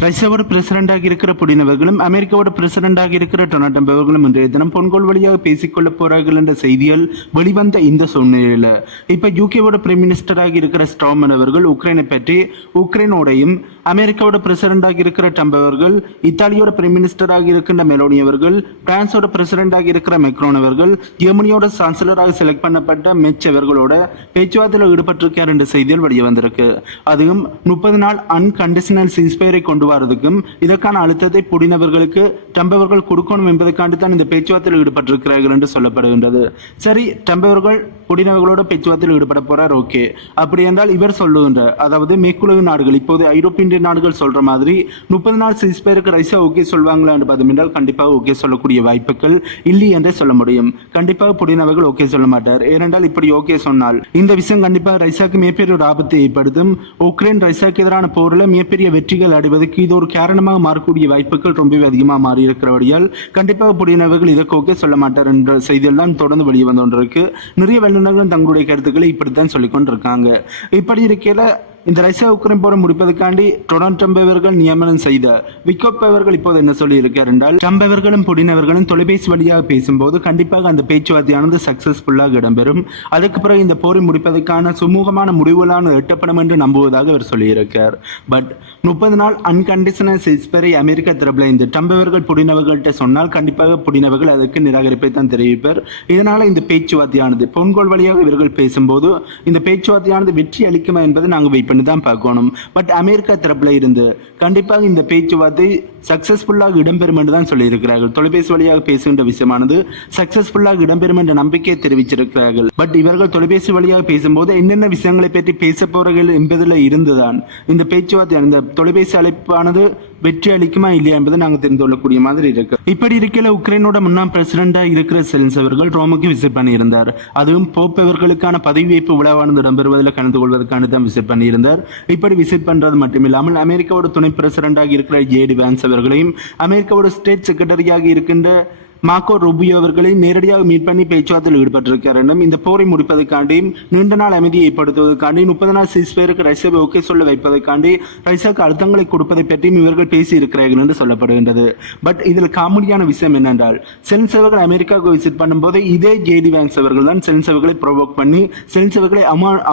ரஷ்யாவோட பிரசிடண்டாக இருக்கிற புடின் அவர்களும் அமெரிக்காவோட பிரசிடண்டாக இருக்கிற டொனால்ட் ட்ரம்ப் அவர்களும் இன்றைய தினம் பொன்கோல் வழியாக பேசிக்கொள்ள போறார்கள் என்ற செய்தியால் வெளிவந்த இந்த சூழ்நிலையில். இப்ப யூகேவோட பிரைம் மினிஸ்டராக இருக்கிற ஸ்டாமன் அவர்கள் உக்ரைனை பற்றி உக்ரைனோடையும் அமெரிக்காவோட பிரசிடண்டாக இருக்கிற ட்ரம்ப் அவர்கள் இத்தாலியோட பிரைம் மினிஸ்டராக இருக்கின்ற மெலோனி அவர்கள் பிரான்ஸோட பிரசிடண்டாக இருக்கிற மெக்ரோன் அவர்கள் ஜெர்மனியோட சான்சலராக செலக்ட் பண்ணப்பட்ட மெச் அவர்களோட பேச்சுவார்த்தையில் ஈடுபட்டிருக்கார் என்ற செய்திகள் வெளியே வந்திருக்கு. அதுவும் முப்பது நாள் அன்கண்டிஷனல் சீஸ்பயரை கொண்டு வரதுக்கும் இதற்கான அழுத்தத்தை புடினவர்களுக்கு ட்ரம்ப் அவர்கள் கொடுக்கணும் என்பதற்காண்டு தான் இந்த பேச்சுவார்த்தையில் ஈடுபட்டிருக்கிறார்கள் என்று சொல்லப்படுகின்றது. சரி ட்ரம்ப் அவர்கள் புடினவர்களோட பேச்சுவார்த்தையில் ஈடுபட போறார் ஓகே அப்படி என்றால் இவர் சொல்லுகின்ற அதாவது மேற்குலக நாடுகள் இப்போது ஐரோப்பிய நாடுகள் சொல்ற மாதிரி முப்பது நாள் சீஸ்பயருக்கு ரைசா ஓகே சொல்வாங்களா என்று கண்டிப்பாக ஓகே சொல்லக்கூடிய வாய்ப்புகள் இல்லை என்றே சொல்ல முடியும். கண்டிப்பாக புடினவர்கள் ஓகே சொல்ல மாட்டார். ஏனென்றால் இப்படி ஓகே சொன்னால் இந்த விஷயம் கண்டிப்பாக ரைசாக்கு மிகப்பெரிய ஒரு ஆபத்தை ஏற்படுத்தும். உக்ரைன் ரைசாக்கு எதிரான போரில் மிகப்பெரிய வெற்றிகள் அடைவதற்கு இது ஒரு காரணமாக மாறக்கூடிய வாய்ப்புகள் ரொம்பவே அதிகமாக மாறி இருக்கிறபடியால் கண்டிப்பாக புடினவர்கள் இதற்கு ஓகே சொல்ல மாட்டார் என்ற செய்தியெல்லாம் தான் தொடர்ந்து வெளியே வந்து கொண்டிருக்கு. நிறைய வல்லுநர்களும் தங்களுடைய கருத்துக்களை இப்படித்தான் சொல்லிக் கொண்டிருக்காங்க இப்படி இருக்கையில இந்த ரஷ்யா உக்ரைன் போரை முடிப்பதற்காண்டி டொனால்ட் ட்ரம்ப் அவர்கள் நியமனம் செய்த விக்கோப் அவர்கள் இப்போது என்ன சொல்லி இருக்கார் என்றால் ட்ரம்ப் அவர்களும் புடின் அவர்களும் தொலைபேசி வழியாக பேசும்போது கண்டிப்பாக அந்த பேச்சுவார்த்தையானது சக்சஸ்ஃபுல்லாக இடம்பெறும். அதுக்கு பிறகு இந்த போரை முடிப்பதற்கான சுமூகமான முடிவுகளான எட்டப்படும் என்று நம்புவதாக அவர் சொல்லியிருக்கார் பட் முப்பது நாள் அன்கண்டிஷனல் சிஸ்பரை அமெரிக்கா தரப்பில் இந்த ட்ரம்ப் அவர்கள் சொன்னால் கண்டிப்பாக புடினவர்கள் அதுக்கு அதற்கு நிராகரிப்பை தான் தெரிவிப்பார். இதனால இந்த பேச்சுவார்த்தையானது பொன்கோல் வழியாக இவர்கள் பேசும்போது இந்த பேச்சுவார்த்தையானது வெற்றி அளிக்குமா என்பதை நாங்கள் வெயிட் பண்ணி தான் பார்க்கணும். பட் அமெரிக்கா தரப்புல இருந்து கண்டிப்பாக இந்த பேச்சுவார்த்தை சக்சஸ்ஃபுல்லாக இடம்பெறும் என்று தான் சொல்லியிருக்கிறார்கள். தொலைபேசி வழியாக பேசுகின்ற விஷயமானது சக்சஸ்ஃபுல்லாக இடம்பெறும் என்ற நம்பிக்கையை தெரிவிச்சிருக்கிறார்கள். பட் இவர்கள் தொலைபேசி வழியாக பேசும்போது என்னென்ன விஷயங்களை பற்றி பேச போறார்கள் என்பதில் இருந்துதான் இந்த பேச்சுவார்த்தை அந்த தொலைபேசி அழைப்பானது வெற்றி அளிக்குமா இல்லையா என்பதை நாங்கள் தெரிந்து கொள்ளக்கூடிய மாதிரி இருக்கு. இப்படி இருக்கல உக்ரைனோட முன்னாள் பிரசிடண்டா இருக்கிற செல்ஸ் அவர்கள் ரோமுக்கு விசிட் பண்ணியிருந்தார். அதுவும் போப் அவர்களுக்கான பதவி வைப்பு விழாவானது இடம்பெறுவதில் கலந்து கொள்வதற்கான தான் விசிட் பண்ணியிருந்தார். இப்படி விசிட் பண்றது மட்டுமில்லாமல் அமெரிக்காவோட துணை பிரசிடண்டாக இருக்கிற ஜேடி வேன்ஸ் அவர்களையும் அமெரிக்காவோட ஸ்டேட் செக்ரட்டரியாக இருக்கின்ற மார்க்கோ ரூபியோ அவர்களை நேரடியாக மீட் பண்ணி பேச்சுவார்த்தையில் ஈடுபட்டிருக்கிறார் என்றும் இந்த போரை முடிப்பதற்காண்டியும் நீண்ட நாள் அமைதியை ஏற்படுத்துவதற்காண்டி முப்பது நாள் சீஸ்பேருக்கு ரஷ்யாவை ஓகே சொல்ல வைப்பதற்காண்டி ரஷ்யாவுக்கு அழுத்தங்களை கொடுப்பதை பற்றியும் இவர்கள் பேசி இருக்கிறார்கள் என்று சொல்லப்படுகின்றது. பட் இதில் காமெடியான விஷயம் என்னென்றால் சென்ஸ் அவர்கள் அமெரிக்காவுக்கு விசிட் பண்ணும்போது இதே ஜேடி வேங்ஸ் அவர்கள் தான் சென்ஸ் அவர்களை ப்ரொவோக் பண்ணி சென்ஸ் அவர்களை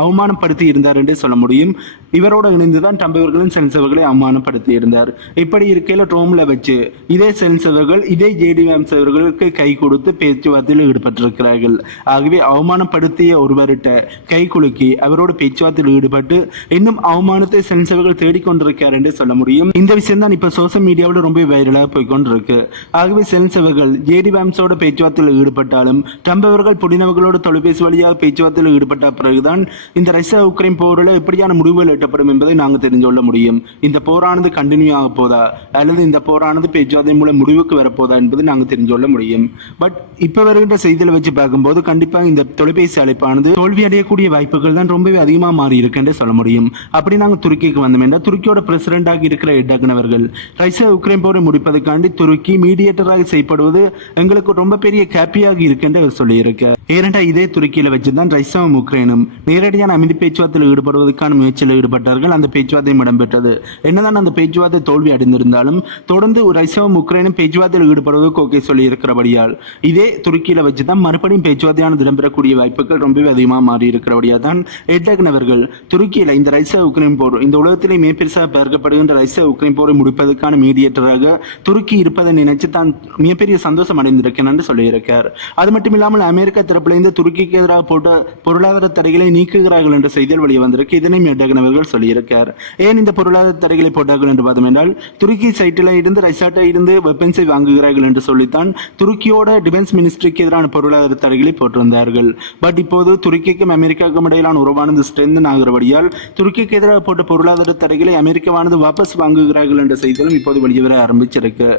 அவமானப்படுத்தி இருந்தார் என்றே சொல்ல முடியும். இவரோடு இணைந்துதான் ட்ரம்ப் அவர்களும் சென்ஸ் அவர்களை அவமானப்படுத்தி இருந்தார். இப்படி இருக்கையில் ட்ரோம்ல வச்சு இதே சென்ஸ் அவர்கள் இதே ஜேடி வேம்ஸ் அவர்களுக்கு கை கொடுத்து பேச்சுவார்த்தையில் ஈடுபட்டிருக்கிறார்கள். ஆகவே அவமானப்படுத்திய ஒருவர்கிட்ட கை குலுக்கி அவரோட பேச்சுவார்த்தையில் ஈடுபட்டு இன்னும் அவமானத்தை சென்சவர்கள் தேடிக்கொண்டிருக்கார் என்று சொல்ல முடியும். இந்த விஷயம் தான் இப்ப சோசியல் மீடியாவில் ரொம்ப வைரலாக போய்கொண்டிருக்கு ஆகவே சென்சவர்கள் ஜேடி வேம்ஸோட பேச்சுவார்த்தையில் ஈடுபட்டாலும் ட்ரம்ப் அவர்கள் புடினவர்களோட தொலைபேசி வழியாக பேச்சுவார்த்தையில் ஈடுபட்ட பிறகுதான் இந்த ரஷ்யா உக்ரைன் போரில் எப்படியான முடிவுகள் எட்டப்படும் என்பதை நாங்கள் தெரிஞ்சு கொள்ள முடியும். இந்த போரானது கண்டினியூ ஆக போதா? அல்லது இந்த போரானது பேச்சுவார்த்தை மூலம் முடிவுக்கு வரப்போதா என்பது நாங்கள் தெரிஞ்சு கொள்ள முடியும். பட் இப்ப வருகின்ற செய்தியில் வச்சு பார்க்கும்போது கண்டிப்பாக இந்த தொலைபேசி அழைப்பானது தோல்வி அடையக்கூடிய வாய்ப்புகள் தான் ரொம்பவே அதிகமாக மாறி இருக்குன்னு சொல்ல முடியும். அப்படி நாங்கள் துருக்கிக்கு வந்தோம் என்றால் துருக்கியோட பிரசிடண்டாக இருக்கிற எட்டகன் அவர்கள் ரஷ்யா உக்ரைன் போரை முடிப்பதற்காண்டி துருக்கி மீடியேட்டராக செய்யப்படுவது எங்களுக்கு ரொம்ப பெரிய ஹாப்பியாக இருக்குன்னு அவர் சொல்லியிருக்கார். ஏனென்றா இதே துருக்கியில வச்சுதான் ரஷ்யாவும் உக்ரைனும் நேரடியான அமைதி பேச்சுவார்த்தையில் ஈடுபடுவதற்கான முயற்சியில் ஈடுபட்டார்கள். அந்த பேச்சுவார்த்தையும் இடம்பெற்றது. என்னதான் அந்த பேச்சுவார்த்தை தோல்வி அடைந்திருந்தாலும் தொடர்ந்து ரஷ்யாவும் உக்ரைனும் பேச்சுவார்த்தையில் ஈடுபடுவதற்கு ஓகே சொல்லி இருக்கிறபடியால். இதே துருக்கியில வச்சுதான் மறுபடியும் பேச்சுவார்த்தையான இடம்பெறக்கூடிய வாய்ப்புகள் ரொம்பவே அதிகமாக மாறி இருக்கிறபடியாக தான் எட்டகன் அவர்கள் துருக்கியில இந்த ரைசா உக்ரைன் போர் இந்த உலகத்திலே மிகப்பெருசாக பார்க்கப்படுகின்ற ரைசா உக்ரைன் போரை முடிப்பதற்கான மீடியேட்டராக துருக்கி இருப்பதை நினைச்சு தான் மிகப்பெரிய சந்தோஷம் அடைந்திருக்கேன் என்று சொல்லியிருக்கார். அது மட்டும் இல்லாமல் அமெரிக்கா தரப்பிலிருந்து துருக்கிக்கு எதிராக போட்ட பொருளாதார தடைகளை நீக்குகிறார்கள் என்ற செய்திகள் வெளியே வந்திருக்கு. இதனை மெட்டகன் அவர்கள் சொல்லியிருக்கார். ஏன் இந்த பொருளாதார தடைகளை போட்டார்கள் என்று பார்த்தோம் என்றால் துருக்கி சைட்டில் இருந்து ரைசாட்டில் இருந்து வெப்பன்ஸை வாங்குகிறார்கள் என்று சொல்லித்தான் துருக்கியோட டிஃபென்ஸ் மினிஸ்ட்ரிக்கு எதிரான பொருளாதார தடைகளை போட்டிருந்தார்கள். பட் இப்போது துருக்கிக்கும் அமெரிக்காவுக்கும் இடையிலான உறவானது ஸ்ட்ரென்தன் ஆகிறபடியால் துருக்கிக்கு எதிராக போட்ட பொருளாதார தடைகளை அமெரிக்காவானது வாபஸ் வாங்குகிறார்கள் என்ற செய்திகளும் இப்போது வெளிவர ஆரம்பிச்சிருக்கு.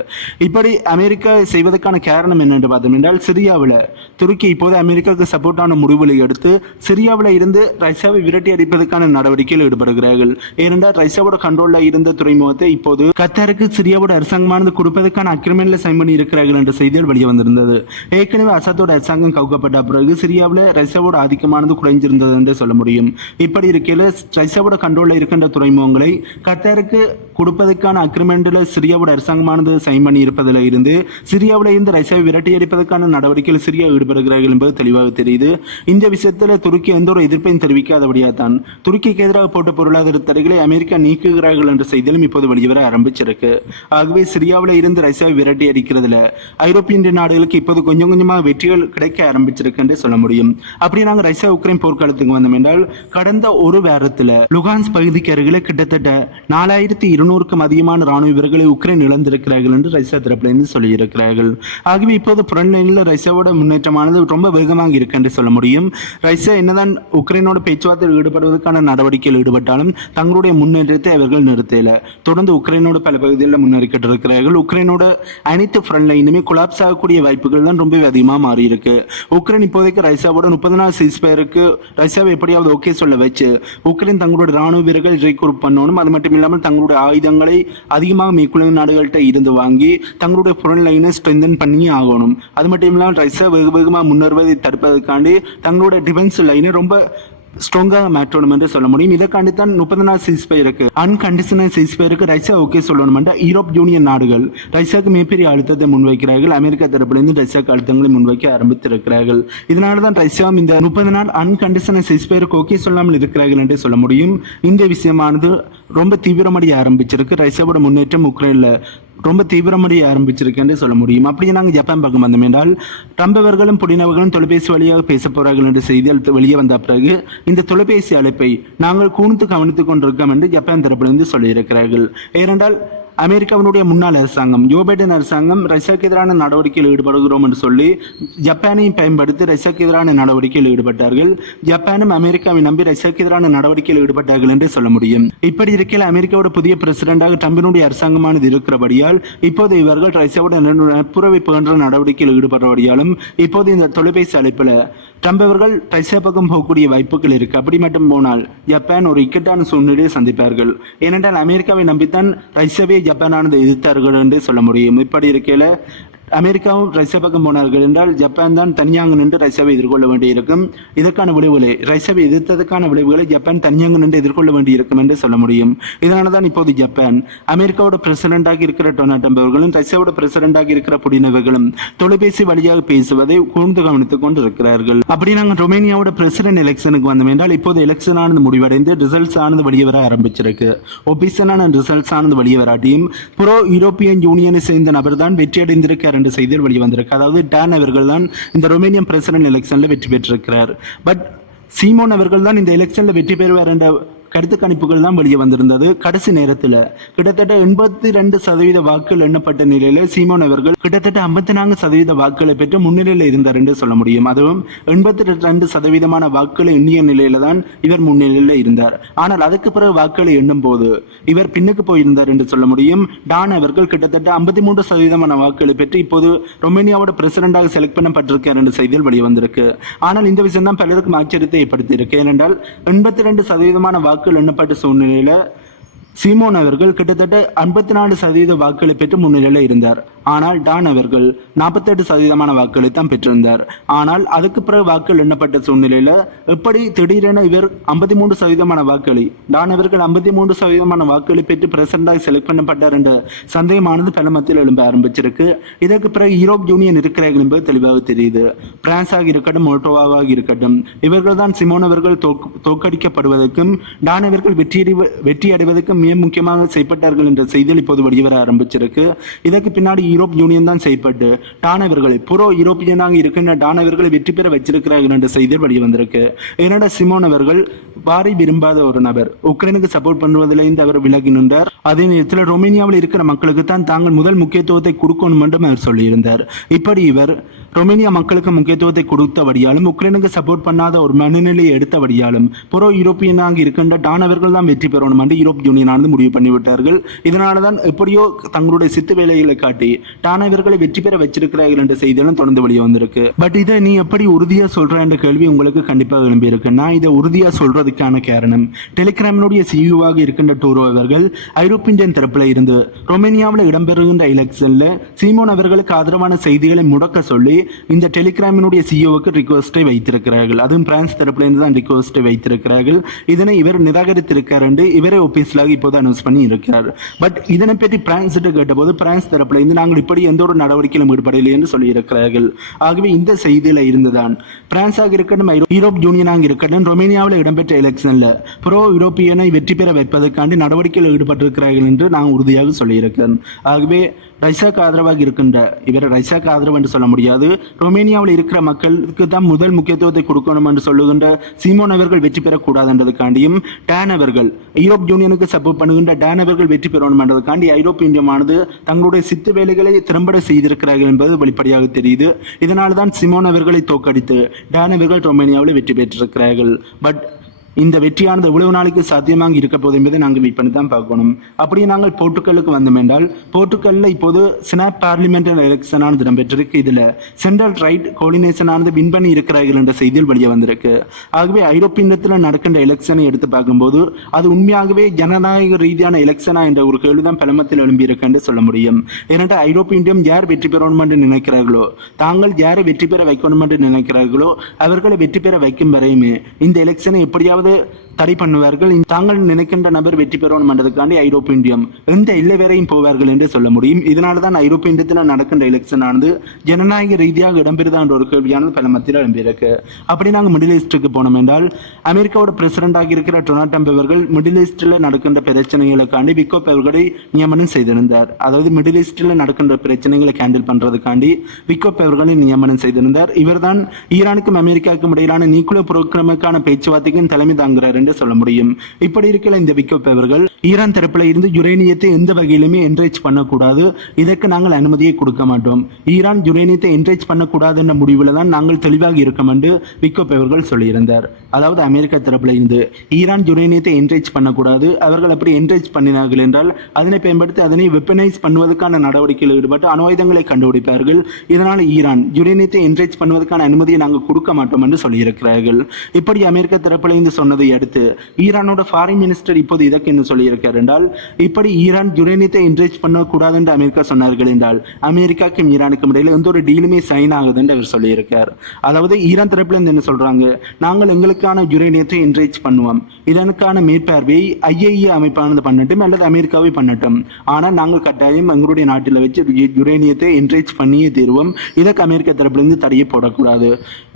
இப்படி அமெரிக்கா செய்வதற்கான காரணம் என்னென்று பார்த்தோம் என்றால் சிரியாவில் துருக்கி இப்போது அமெரிக்காவுக்கு சப்போர்ட்டான முடிவுகளை எடுத்து சிரியாவில் இருந்து ரஷ்யாவை விரட்டி அடிப்பதற்கான நடவடிக்கையில் ஈடுபடுகிறார்கள். ஏனென்றால் ரஷ்யாவோட கண்ட்ரோலில் இருந்த துறைமுகத்தை இப்போது கத்தாருக்கு சிரியாவோட அரசாங்கமானது கொடுப்பதற்கான அக்ரிமெண்ட்ல சைன் பண்ணி இருக்கிறார்கள் என்ற செய்தி செய்திகள் வெளியே வந்திருந்தது. ஏற்கனவே அசாத்தோட அரசாங்கம் கவுக்கப்பட்ட பிறகு சிரியாவில் ரஷ்யாவோட ஆதிக்கமானது குறைஞ்சிருந்தது என்று சொல்ல முடியும். இப்படி இருக்கையில் ரஷ்யாவோட கண்ட்ரோலில் இருக்கின்ற துறைமுகங்களை கத்தாருக்கு கொடுப்பதற்கான அக்ரிமெண்ட்டில் சிரியாவோட அரசாங்கமானது சைன் பண்ணி இருப்பதில் இருந்து சிரியாவில் இருந்து ரஷ்யாவை விரட்டி அடிப்பதற்கான நடவடிக்கையில் சிரியா ஈடுபடுகிறார்கள் என்பது தெளிவாக தெரியுது. இந்த விஷயத்தில் துருக்கி எந்த ஒரு எதிர்ப்பையும் தெரிவிக்காதபடியாக தான் துருக்கிக்கு எதிராக போட்ட பொருளாதார தடைகளை அமெரிக்கா நீக்குகிறார்கள் என்ற செய்தியிலும் இப்போது வெளிவர ஆரம்பிச்சிருக்கு. ஆகவே சிரியாவில் இருந்து ரஷ்யாவை விரட்டி அடிக்கிறதுல ஐரோப்பிய நாடுகளுக்கு இப்போது கொஞ்சம் கொஞ்சமாக வெற்றிகள் கிடைக்க ஆரம்பிச்சிருக்கு என்று சொல்ல முடியும். அப்படி நாங்கள் ரஷ்யா உக்ரைன் போர்க்காலத்துக்கு வந்தோம் என்றால் கடந்த ஒரு வாரத்தில் லுகான்ஸ் பகுதிக்கு அருகில் கிட்டத்தட்ட நாலாயிரத்தி இருநூறுக்கும் அதிகமான ராணுவ வீரர்களை உக்ரைன் இழந்திருக்கிறார்கள் என்று ரஷ்யா தரப்பிலிருந்து சொல்லியிருக்கிறார்கள். ஆகவே இப்போது புறநிலையில் ரஷ்யாவோட முன்னேற்றமானது ரொம்ப வேகமாக இருக்கு என்று சொல்ல முடியும். ரஷ்யா என்னதான் உக்ரைனோட பேச்சுவார்த்தையில் ஈடுபடுவதற்கான நடவடிக்கையில் ஈடுபட்டாலும் தங்களுடைய முன்னேற்றத்தை அவர்கள் நிறுத்தல. தொடர்ந்து உக்ரைனோட பல பகுதிகளில் முன்னேறிக்கிட்டு இருக்கிறார்கள். உக்ரைனோட அனைத்து ஃப்ரண்ட் லைனுமே குழா கொலாப்ஸ் ஆகக்கூடிய வாய்ப்புகள் தான் ரொம்ப அதிகமாக மாறி இருக்கு. உக்ரைன் இப்போதைக்கு ரஷ்யாவோட முப்பது நாள் சீஸ்பயருக்கு ரஷ்யாவை எப்படியாவது ஓகே சொல்ல வச்சு உக்ரைன் தங்களுடைய ராணுவ வீரர்கள் ரீக்ரூட் பண்ணணும். அது மட்டும் இல்லாமல் தங்களுடைய ஆயுதங்களை அதிகமாக மேற்குலக நாடுகள்கிட்ட இருந்து வாங்கி தங்களுடைய புறன் லைனை ஸ்ட்ரென்தன் பண்ணி ஆகணும். அது மட்டும் இல்லாமல் ரஷ்யா வெகு வேகமாக முன்னேறுவதை தடுப்பதற்காண்டி தங்களுடைய டிஃபென்ஸ் லைனை ரொம்ப ஸ்ட்ராங்காக மாற்றணும் என்று சொல்ல முடியும். இதற்காண்டி தான் முப்பது நாள் சீஸ்பயருக்கு அன்கண்டிஷனல் சீஸ்பயருக்கு ரஷ்யா ஓகே சொல்லணும் என்ற யூரோப் யூனியன் நாடுகள் ரஷ்யாவுக்கு மிகப்பெரிய அழுத்தத்தை முன்வைக்கிறார்கள். அமெரிக்கா தரப்பிலிருந்து ரஷ்யாவுக்கு அழுத்தங்களை முன்வைக்க ஆரம்பித்திருக்கிறார்கள். இதனால தான் ரஷ்யாவும் இந்த முப்பது நாள் அன்கண்டிஷனல் சீஸ்பயருக்கு ஓகே சொல்லாமல் இருக்கிறார்கள் என்று சொல்ல முடியும். இந்த விஷயமானது ரொம்ப தீவிரமடைய ஆரம்பிச்சிருக்கு. ரஷ்யாவோட முன்னேற்றம் உக்ரைனில் ரொம்ப தீவிரமடைய ஆரம்பிச்சிருக்கேன்னு சொல்ல முடியும். அப்படியே நாங்கள் ஜப்பான் பக்கம் வந்தோம் என்றால் ட்ரம்ப் அவர்களும் புடினவர்களும் தொலைபேசி வழியாக பேச போறார்கள் என்ற செய்திகள் வெளியே வந்த பிறகு இந்த தொலைபேசி அழைப்பை நாங்கள் கூர்ந்து கவனித்துக் கொண்டிருக்கோம் என்று ஜப்பான் தரப்பிலிருந்து சொல்லியிருக்கிறார்கள். ஏனென்றால் அமெரிக்காவினுடைய முன்னாள் அரசாங்கம் ஜோ பைடன் அரசாங்கம் ரஷ்யாவுக்கு எதிரான நடவடிக்கையில் ஈடுபடுகிறோம் என்று சொல்லி ஜப்பானையும் பயன்படுத்தி ரஷ்யாவுக்கு எதிரான நடவடிக்கையில் ஈடுபட்டார்கள். ஜப்பானும் அமெரிக்காவை நம்பி ரஷ்யாவுக்கு எதிரான நடவடிக்கையில் ஈடுபட்டார்கள் என்று சொல்ல முடியும். இப்படி இருக்கையில் அமெரிக்காவோட புதிய பிரசிடண்டாக ட்ரம்பினுடைய அரசாங்கமானது இருக்கிறபடியால் இப்போது இவர்கள் ரஷ்யாவோட நட்புறவை போன்ற நடவடிக்கையில் ஈடுபடுறபடியாலும் இப்போது இந்த தொலைபேசி அழைப்பில் ட்ரம்ப் அவர்கள் ரஷ்யா பக்கம் போகக்கூடிய வாய்ப்புகள் இருக்கு. அப்படி மட்டும் போனால் ஜப்பான் ஒரு இக்கட்டான சூழ்நிலையை சந்திப்பார்கள். ஏனென்றால் அமெரிக்காவை நம்பித்தான் ரஷ்யாவே ஜப்பானானது எதிர்த்தார்கள் என்று சொல்ல முடியும். இப்படி இருக்கையில் அமெரிக்காவும் ரஷ்யா பக்கம் போனார்கள் என்றால் ஜப்பான் தான் தனியாக நின்று ரஷ்யாவை எதிர்கொள்ள வேண்டியிருக்கும். இதற்கான விளைவுகளை ரஷ்யாவை எதிர்த்ததற்கான விளைவுகளை ஜப்பான் தனியாக நின்று எதிர்கொள்ள வேண்டியிருக்கும் என்று சொல்ல முடியும். இதனால தான் இப்போது ஜப்பான் அமெரிக்காவோட பிரசிடண்டாக இருக்கிற டொனால்ட் ட்ரம்ப் அவர்களும் ரஷ்யாவோட பிரசிடண்டாக இருக்கிற புடின் அவர்களும் தொலைபேசி வழியாக பேசுவதை கூர்ந்து கவனித்துக் கொண்டு இருக்கிறார்கள் அப்படி நாங்கள் ரொமேனியாவோட பிரசிடென்ட் எலெக்ஷனுக்கு வந்தோம் என்றால் இப்போது எலெக்ஷன் ஆனது முடிவடைந்து ரிசல்ட்ஸ் ஆனது வெளியே வர ஆரம்பிச்சிருக்கு. ஒபிசனான ரிசல்ட்ஸ் ஆனது வெளியே வராட்டியும் புரோ யூரோப்பியன் யூனியனை சேர்ந்த நபர் தான் வெற்றியடைந்திருக்கிறார் என்ற செய்திகள் வெளிவந்திருக்கு அதாவது டான் அவர்கள் தான் இந்த ரொமேனியன் பிரசிடென்ட் எலெக்ஷனில் வெற்றி பெற்றிருக்கிறார். பட் சீமோன் அவர்கள் தான் இந்த எலெக்ஷனில் வெற்றி பெறுவார் என்ற கருத்து கணிப்புகள் தான் வெளியே வந்திருந்தது. கடைசி நேரத்தில் கிட்டத்தட்ட எண்பத்தி ரெண்டு சதவீத வாக்குகள் எண்ணப்பட்ட நிலையில சீமோன் அவர்கள் கிட்டத்தட்ட ஐம்பத்தி நான்கு சதவீத வாக்குகளை பெற்று முன்னிலையில் இருந்தார் என்று சொல்ல முடியும். அதுவும் எண்பத்தி ரெண்டு சதவீதமான வாக்குகளை எண்ணிய நிலையில தான் இவர் முன்னிலையில் இருந்தார். ஆனால் அதுக்கு பிறகு வாக்குகளை எண்ணும் போது இவர் பின்னுக்கு போயிருந்தார் என்று சொல்ல முடியும். டான் அவர்கள் கிட்டத்தட்ட ஐம்பத்தி மூன்று சதவீதமான வாக்குகளை பெற்று இப்போது ரொமேனியாவோட பிரசிடண்டாக செலக்ட் பண்ணப்பட்டிருக்கார் என்ற செய்திகள் வெளியே வந்திருக்கு. ஆனால் இந்த விஷயம் தான் பலருக்கும் ஆச்சரியத்தை ஏற்படுத்தியிருக்கு. ஏனென்றால் எண்பத்தி ரெண்டு சதவீதமான வாக்குகள் எண்ணப்பட்ட சூழ்நிலையில் சீமோன் அவர்கள் கிட்டத்தட்ட ஐம்பத்தி நாலு சதவீத வாக்குகளை பெற்று முன்னிலையில் இருந்தார். ஆனால் டான் அவர்கள் நாற்பத்தெட்டு சதவீதமான வாக்குகளை தான் பெற்றிருந்தார். ஆனால் அதுக்கு பிறகு வாக்குகள் எண்ணப்பட்ட சூழ்நிலையில் எப்படி திடீரென இவர் ஐம்பத்தி மூன்று சதவீதமான வாக்குகளை டான் அவர்கள் ஐம்பத்தி மூன்று சதவீதமான வாக்குகளை பெற்று பிரசிடண்டாக செலக்ட் பண்ணப்பட்டார் என்ற சந்தேகமானது பல மத்தியில் எழும்ப ஆரம்பிச்சிருக்கு. இதற்கு பிறகு யூரோப் யூனியன் இருக்கிறார்கள் என்பது தெளிவாக தெரியுது. பிரான்ஸாக இருக்கட்டும் மோட்டோவாவாக இருக்கட்டும் இவர்கள் தான் சிமோன் அவர்கள் தோற்கு- தோற்கடிக்கப்படுவதற்கும் டான் அவர்கள் வெற்றி வெற்றி அடைவதற்கும் மிக முக்கியமாக செய்யப்பட்டார்கள் என்ற செய்திகள் இப்போது வெளிவர ஆரம்பிச்சிருக்கு. இதற்கு பின்னாடி யூரோப் யூனியன் தான் செய்யப்பட்டு டானவர்களை புரோ யூரோப்பியனாக இருக்கின்ற டானவர்களை வெற்றி பெற வச்சிருக்கிறார்கள் என்ற செய்தி வெளியே வந்திருக்கு. ஏனடா சிமோன் அவர்கள் வாரி விரும்பாத ஒரு நபர். உக்ரைனுக்கு சப்போர்ட் பண்ணுவதிலிருந்து அவர் விலகி நின்றார். அதே நேரத்தில் ரொமேனியாவில் இருக்கிற மக்களுக்கு தான் தாங்கள் முதல் முக்கியத்துவத்தை கொடுக்கணும் என்றும் அவர் சொல்லியிருந்தார். இப்படி இவர் ரொமேனியா மக்களுக்கு முக்கியத்துவத்தை கொடுத்தபடியாலும் உக்ரைனுக்கு சப்போர்ட் பண்ணாத ஒரு மனநிலையை எடுத்தபடியாலும் புரோ யூரோப்பியனாக இருக்கின்ற டானவர்கள் தான் வெற்றி பெறணும் என்று யூரோப் யூனியனானது முடிவு பண்ணிவிட்டார்கள். இதனால தான் எப்படியோ தங்களுடைய சித்து வேலைகளை காட்டி தானவர்களை வெற்றி பெற வச்சிருக்கிறார்கள் என்ற செய்திகளும் தொடர்ந்து வெளியே வந்திருக்கு. பட் இதை நீ எப்படி உறுதியா சொல்ற என்ற கேள்வி உங்களுக்கு கண்டிப்பாக எழும்பியிருக்கு. நான் இதை உறுதியா சொல்றதுக்கான காரணம் டெலிகிராமினுடைய சிஇஓவாக இருக்கின்ற டூரோ அவர்கள் ஐரோப்பியன் தரப்பில் இருந்து ரொமேனியாவில் இடம்பெறுகின்ற எலெக்ஷன்ல சீமோன் அவர்களுக்கு ஆதரவான செய்திகளை முடக்க சொல்லி இந்த டெலிகிராமினுடைய சிஇஓவுக்கு ரிக்வஸ்டை வைத்திருக்கிறார்கள். அதுவும் பிரான்ஸ் தரப்புல இருந்து தான் ரிக்வஸ்டை வைத்திருக்கிறார்கள். இதனை இவர் நிராகரித்திருக்கார் என்று இவரே ஒபிஷியலாக இப்போது அனௌன்ஸ் பண்ணி இருக்கிறார் பட் இதனை பற்றி பிரான்ஸ் கேட்டபோது பிரான்ஸ் தரப்புல இருந்து நாங்கள் இப்படி எந்த ஒரு நடவடிக்கையிலும் ஈடுபடவில்லை என்று சொல்லியிருக்கிறார்கள். ஆகவே இந்த செய்தியில இருந்துதான் பிரான்ஸாக இருக்கட்டும் யூரோப் யூனியனாக இருக்கட்டும் ரொமேனியாவில் இடம்பெற்ற எலெக்ஷன்ல ப்ரோ யூரோப்பியனை வெற்றி பெற வைப்பதற்காண்டி நடவடிக்கையில் ஈடுபட்டிருக்கிறார்கள் என்று நான் உறுதியாக சொல்லியிருக்கிறேன். ஆகவே ரைசாக்கு ஆதரவாக இருக்கின்ற இவர் ரைசாக்கு ஆதரவு என்று சொல்ல முடியாது. ரொமேனியாவில் இருக்கிற மக்களுக்கு தான் முதல் முக்கியத்துவத்தை கொடுக்கணும் என்று சொல்லுகின்ற சீமோன் அவர்கள் வெற்றி பெறக்கூடாது என்றதுக்காண்டியும் டேன் அவர்கள் யூரோப் யூனியனுக்கு சப்போர்ட் பண்ணுகின்ற டேன் அவர்கள் வெற்றி பெறணும் என்றதுக்காண்டி ஐரோப்பிய இந்தியமானது தங்களுடைய சித்து வேலை வேலைகளை திறம்பட செய்திருக்கிறார்கள் என்பது வெளிப்படையாக தெரியுது. இதனால் தான் சிமோன் அவர்களை தோற்கடித்து டேன் அவர்கள் ரொமேனியாவில் வெற்றி பெற்றிருக்கிறார்கள். பட் இந்த வெற்றியானது எவ்வளவு நாளைக்கு சாத்தியமாக இருக்க போகுது என்பதை நாங்கள் வெயிட் பண்ணி தான் பார்க்கணும். அப்படியே நாங்கள் போர்ட்டுக்கலுக்கு வந்தோம் என்றால் போர்ட்டுக்கல்ல இப்போது ஸ்னாப் பார்லிமெண்டல் எலெக்ஷனானது இடம்பெற்றிருக்கு. இதுல சென்ட்ரல் ரைட் கோஆர்டினேஷனானது வின் பண்ணி இருக்கிறார்கள் என்ற செய்தியில் வெளியே வந்திருக்கு. ஆகவே ஐரோப்பியத்தில் நடக்கின்ற எலெக்ஷனை எடுத்து பார்க்கும்போது அது உண்மையாகவே ஜனநாயக ரீதியான எலெக்ஷனா என்ற ஒரு கேள்விதான் பிரமத்தில் எழும்பியிருக்கு என்று சொல்ல முடியும். ஏனென்றால் ஐரோப்பியம் யார் வெற்றி பெறணும் என்று நினைக்கிறார்களோ தாங்கள் யாரை வெற்றி பெற வைக்கணும் என்று நினைக்கிறார்களோ அவர்களை வெற்றி பெற வைக்கும் வரையுமே இந்த எலெக்ஷனை எப்படியாவது で。தடை பண்ணுவார்கள். தாங்கள் நினைக்கின்ற நபர் வெற்றி பெறணும் என்றதுக்காண்டி ஐரோப்பிய இந்தியம் எந்த எல்லை வரையும் போவார்கள் என்று சொல்ல முடியும். இதனால தான் ஐரோப்பிய இந்தியத்தில் நடக்கின்ற எலெக்ஷன் ஆனது ஜனநாயக ரீதியாக இடம்பெறுதா என்ற ஒரு கேள்வியானது பல மத்தியில் எழும்பியிருக்கு. அப்படி நாங்கள் மிடில் ஈஸ்டுக்கு போனோம் என்றால் அமெரிக்காவோட பிரசிடண்டாக இருக்கிற டொனால்ட் ட்ரம்ப் அவர்கள் மிடில் ஈஸ்டில் நடக்கின்ற பிரச்சனைகளுக்காண்டி விக்கோப் அவர்களை நியமனம் செய்திருந்தார். அதாவது மிடில் ஈஸ்டில் நடக்கின்ற பிரச்சனைகளை ஹேண்டில் பண்றதுக்காண்டி விக்கோப் அவர்களை நியமனம் செய்திருந்தார். இவர்தான் ஈரானுக்கும் அமெரிக்காவுக்கும் இடையிலான நியூக்ளியர் புரோகிராமுக்கான பேச்சுவார்த்தைக்கும் தலைமை தாங்குகிறார் என்று சொல்ல முடியும். இப்படி இருக்கல இந்த விக்கப்பவர்கள் ஈரான் தரப்புல இருந்து யுரேனியத்தை எந்த வகையிலுமே என்ரேஜ் பண்ணக்கூடாது. இதற்கு நாங்கள் அனுமதியை கொடுக்க மாட்டோம். ஈரான் யுரேனியத்தை என்ரேஜ் பண்ணக்கூடாது என்ற முடிவில் தான் நாங்கள் தெளிவாக இருக்கோம் என்று விக்கப்பவர்கள் சொல்லியிருந்தார். அதாவது அமெரிக்க தரப்புல இருந்து ஈரான் யுரேனியத்தை என்ரேஜ் பண்ணக்கூடாது. அவர்கள் அப்படி என்ரேஜ் பண்ணினார்கள் என்றால் அதனை பயன்படுத்தி அதனை வெப்பனைஸ் பண்ணுவதற்கான நடவடிக்கையில் ஈடுபட்டு அணுவாயுதங்களை கண்டுபிடிப்பார்கள். இதனால் ஈரான் யுரேனியத்தை என்ரேஜ் பண்ணுவதற்கான அனுமதியை நாங்கள் கொடுக்க மாட்டோம் என்று சொல்லியிருக்கிறார்கள். இப்படி அமெரிக்க தரப்புல இருந்து சொன்னதை அடுத்து ஈரானோட ஃபாரின் மினிஸ்டர் இப்போது இதற்கு என்ன சொல்லியிருக்கார் என்றால் இப்படி ஈரான் யுரேனியத்தை என்ரேஜ் பண்ணக்கூடாது என்று அமெரிக்கா சொன்னார்கள் என்றால் அமெரிக்காக்கும் ஈரானுக்கும் இடையில எந்த ஒரு டீலுமே சைன் ஆகுது என்று அவர் சொல்லியிருக்கார். அதாவது ஈரான் தரப்புல இருந்து என்ன சொல்றாங்க? நாங்கள் எங்களுக்கான யுரேனியத்தை என்ரேஜ் பண்ணுவோம். இதனுக்கான மேற்பார்வையை ஐஏஏ அமைப்பானது பண்ணட்டும் அல்லது அமெரிக்காவே பண்ணட்டும். ஆனால் நாங்கள் கட்டாயம் எங்களுடைய நாட்டில் வச்சு யுரேனியத்தை என்ரேஜ் பண்ணியே தீர்வோம். இதற்கு அமெரிக்கா தரப்பிலிருந்து தடையை போடக்கூடாது.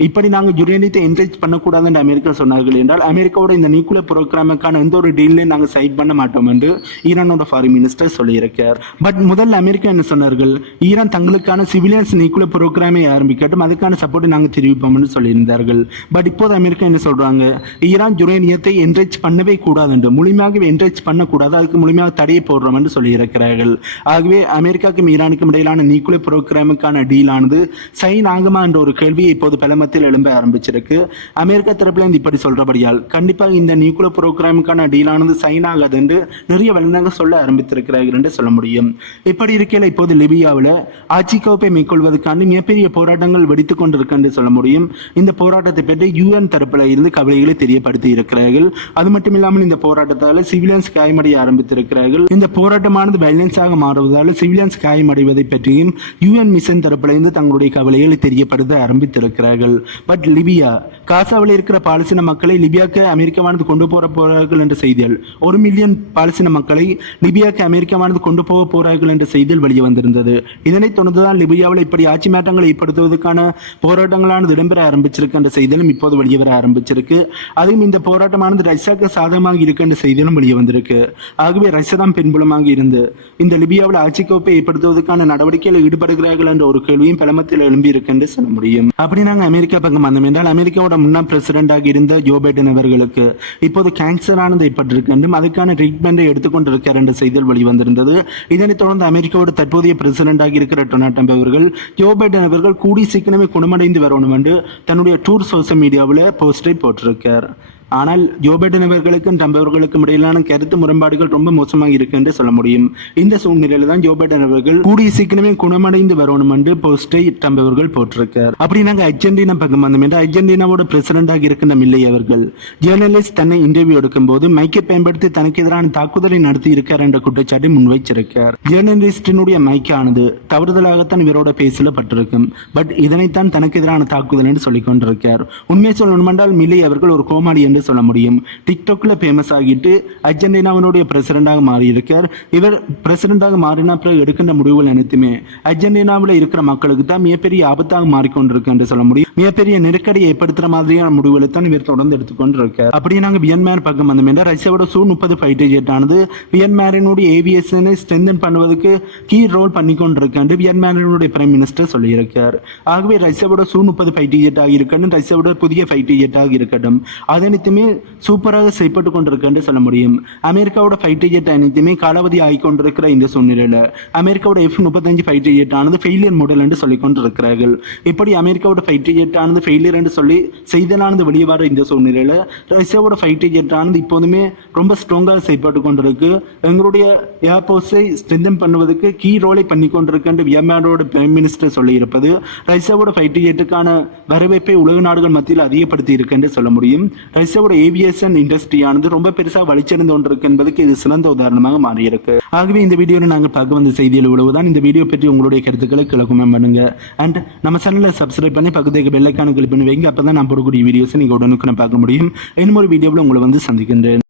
இப்படி நாங்கள் யுரேனியத்தை என்ரேஜ் பண்ணக்கூடாது என்று அமெரிக்கா சொன்னார்கள் என்றால் அமெரிக்காவோட இந்த நியூக்ளியர் ப்ரோக்ராமுக்கான எந்த ஒரு டீலையும் நாங்கள் சைட் பண்ண மாட்டோம் என்று ஈரானோட ஃபாரின் மினிஸ்டர் சொல்லியிருக்கார். பட் முதல்ல அமெரிக்கா என்ன சொன்னார்கள்? ஈரான் தங்களுக்கான சிவிலியன்ஸ் நியூக்ளியர் ப்ரோக்ராமை ஆரம்பிக்கட்டும் அதுக்கான சப்போர்ட்டை நாங்கள் தெரிவிப்போம்னு சொல்லியிருந்தார்கள். பட் இப்போது அமெரிக்கா என்ன சொல்கிறாங்க ஈரான் யுரேனியத்தை என்ரேஜ் பண்ணவே கூடாது என்று முழுமையாக என்ரேஜ் பண்ணக்கூடாது அதுக்கு முழுமையாக தடையை போடுறோம் என்று சொல்லியிருக்கிறார்கள். ஆகவே அமெரிக்காவுக்கும் ஈரானுக்கும் இடையிலான நியூக்ளியர் ப்ரோக்ராமுக்கான டீலானது சைன் ஆகுமா என்ற ஒரு கேள்வியை இப்போது பலமத்தில் எழும்ப ஆரம்பிச்சிருக்கு. அமெரிக்கா தரப்பில் இப்படி சொல்றபடியால் கண்டிப்பாக இந்த நியூக்ளியர் ப்ரோக்ராமுக்கான டீலானது சைன் ஆகாது என்று நிறைய வல்லுநர்கள் சொல்ல ஆரம்பித்திருக்கிறார்கள் என்று சொல்ல முடியும். இப்படி இருக்கையில் இப்போது லிபியாவில் ஆட்சி கோப்பை மேற்கொள்வதற்கான மிகப்பெரிய போராட்டங்கள் வெடித்துக் கொண்டிருக்கு என்று சொல்ல முடியும். இந்த போராட்டத்தை பற்றி யூஎன் தரப்பில் இருந்து கவலைகளை தெரியப்படுத்தி இருக்கிறார்கள். அது மட்டும் இல்லாமல் இந்த போராட்டத்தால் சிவிலியன்ஸ் காயமடைய ஆரம்பித்திருக்கிறார்கள். இந்த போராட்டமானது வயலன்ஸாக மாறுவதால் சிவிலியன்ஸ் காயமடைவதை பற்றியும் யூஎன் மிஷன் தரப்புல இருந்து தங்களுடைய கவலைகளை தெரியப்படுத்த ஆரம்பித்திருக்கிறார்கள். பட் லிபியா காசாவில் இருக்கிற பாலஸ்தீன மக்களை லிபியாவுக்கு லிபியாக்கு அமெரிக்காவானது கொண்டு போற போறார்கள் என்ற செய்திகள் ஒரு மில்லியன் பாலஸ்தீன மக்களை லிபியாக்கு அமெரிக்காவானது கொண்டு போக போறார்கள் என்ற செய்தியில் வெளியே வந்திருந்தது. இதனைத் தொடர்ந்துதான் லிபியாவில் இப்படி ஆட்சி மாற்றங்களை ஏற்படுத்துவதற்கான போராட்டங்களானது இடம்பெற ஆரம்பிச்சிருக்கு என்ற செய்திகளும் இப்போது வெளியே வர ஆரம்பிச்சிருக்கு. அதுவும் இந்த போராட்டமானது ரஷ்யாவுக்கு சாதகமாக இருக்கு என்ற செய்தியிலும் வெளியே வந்திருக்கு. ஆகவே ரஷ்யா தான் பின்புலமாக இருந்து இந்த லிபியாவில் ஆட்சி கோப்பை ஏற்படுத்துவதற்கான நடவடிக்கையில் ஈடுபடுகிறார்கள் என்ற ஒரு கேள்வியும் பலமத்தில் எழும்பியிருக்கு என்று சொல்ல முடியும். அப்படி நாங்கள் அமெரிக்கா பக்கம் வந்தோம். என்றால் அமெரிக்காவோட முன்னாள் பிரசிடென்டாக இருந்த ஜோ பைடன் அவர்களுக்கு இப்போது கேன்சர் ஆனது ஏற்பட்டிருக்கு என்றும் அதுக்கான ட்ரீட்மெண்ட்டை எடுத்துக்கொண்டிருக்கார் என்ற செய்திகள் வெளிவந்திருந்தது. இதனைத் தொடர்ந்து அமெரிக்காவோட தற்போதைய பிரசிடென்டாக இருக்கிற டொனால்ட் ட்ரம்ப் அவர்கள் ஜோ பைடன் அவர்கள் கூடி சீக்கிரமே குணமடைந்து வரணும் என்று தன்னுடைய டூர் சோசியல் மீடியாவில் போஸ்டை போட்டிருக்கார். ஆனால் ஜோ பைடன் அவர்களுக்கும் ட்ரம்ப் அவர்களுக்கும் இடையிலான கருத்து முரண்பாடுகள் ரொம்ப மோசமாக இருக்கு என்று சொல்ல முடியும். இந்த சூழ்நிலையில தான் ஜோ பைடன் அவர்கள் கூடிய சீக்கிரமே குணமடைந்து வரணும் என்று போஸ்டை ட்ரம்ப் அவர்கள் போட்டிருக்கார். அப்படி நாங்கள் அர்ஜென்டினா பக்கம் வந்தோம் என்று அர்ஜென்டினாவோட பிரசிடண்டாக இருக்கின்ற மில்லை அவர்கள். ஜேர்னலிஸ்ட் தன்னை இன்டர்வியூ எடுக்கும் போது மைக்கை பயன்படுத்தி தனக்கு எதிரான தாக்குதலை நடத்தி இருக்கார் என்ற குற்றச்சாட்டை முன்வைச்சிருக்கார். ஜேர்னலிஸ்டினுடைய மைக்கானது தவறுதலாகத்தான் இவரோட பேசல பட்டிருக்கும் பட் இதனைத்தான் தனக்கு எதிரான தாக்குதல் என்று சொல்லிக் கொண்டிருக்கார் உண்மை சொல்லணுமென்றால் மில்லை அவர்கள் ஒரு கோமாளி என்று சொல்ல முடியும். டிக்டாக்ல ஃபேமஸ் ஆகிட்டு அர்ஜென்டினாவினுடைய பிரசிடண்டாக மாறியிருக்கார். இவர் பிரசிடண்டாக மாறினா பிறகு எடுக்கின்ற முடிவுகள் அனைத்துமே அர்ஜென்டினாவில் இருக்கிற மக்களுக்கு தான் மிகப்பெரிய ஆபத்தாக மாறிக்கொண்டிருக்கு என்று சொல்ல முடியும். மிகப்பெரிய நெருக்கடியை ஏற்படுத்துற மாதிரியான முடிவுகளை தான் இவர் தொடர்ந்து எடுத்துக்கொண்டிருக்கார். அப்படியே நாங்கள் வியன்மேன் பக்கம் வந்தோம். என்றால் ரஷ்யாவோட சூ முப்பது ஃபைட்டர் ஜெட் ஆனது வியன்மேரினுடைய ஏவியேஷனை ஸ்ட்ரென்தன் பண்ணுவதற்கு கீ ரோல் பண்ணி கொண்டிருக்கு வியன்மேரினுடைய பிரைம் மினிஸ்டர் சொல்லியிருக்கார். ஆகவே ரஷ்யாவோட சூ முப்பது ஃபைட்டர் ஜெட் ஆக இருக்கட்டும் ரஷ்யாவோட புதிய ஃபைட்டர் ஜெட் ஆக இருக்கட்டும் அது அனைத்துமே சூப்பராக செயல்பட்டு கொண்டிருக்கு என்று சொல்ல முடியும். அமெரிக்காவோட ஃபைட்டர் ஜெட் அனைத்துமே காலாவதி ஆகி கொண்டிருக்கிற இந்த சூழ்நிலையில் அமெரிக்காவோட எஃப் முப்பத்தஞ்சு ஃபைட்டர் ஜெட் ஆனது ஃபெயிலியர் மாடல் என்று சொல்லிக் கொண்டிருக்கிறார்கள். இப்படி அமெரிக்காவோட ஃபைட்டர் ஜெட் ஆனது ஃபெயிலியர் என்று சொல்லி செய்தலானது வெளியே வர இந்த சூழ்நிலையில் ரஷ்யாவோட ஃபைட்டர் ஜெட் ஆனது இப்போதுமே ரொம்ப ஸ்ட்ராங்காக செயல்பட்டு கொண்டிருக்கு. எங்களுடைய ஏர்போர்ஸை ஸ்ட்ரென்தன் பண்ணுவதற்கு கீ ரோலை பண்ணி கொண்டிருக்கு என்று வியர்மேனோட பிரைம் மினிஸ்டர் சொல்லியிருப்பது ரஷ்யாவோட ஃபைட்டர் ஜெட்டுக்கான வரவேற்பை உலக நாடுகள் மத்தியில் அதிகப்படுத்தி இருக்கு என்று சொல்ல முடியும். ரஷ்யாவோட ஏவியேஷன் இண்டஸ்ட்ரியானது ரொம்ப பெருசாக வலிச்சிருந்து கொண்டிருக்கு என்பதுக்கு இது சிறந்த உதாரணமாக மாறியிருக்கு. ஆகவே இந்த வீடியோவில் நாங்கள் பார்க்க வந்த செய்தியில் உழவுதான் இந்த வீடியோ பற்றி உங்களுடைய கருத்துக்களை கிளக்குமே பண்ணுங்க. அண்ட் நம்ம சேனலை சப்ஸ்கிரைப் பண்ணி பக்கத்துக்கு பெல்லைக்கான கிளிக் பண்ணி வைங்க அப்பதான் நான் போடக்கூடிய வீடியோஸை நீங்கள் உடனுக்குன்னு பார்க்க முடியும். இன்னும் ஒரு வீடியோவில் உங்களை வந்து சந்திக்கின்றேன்.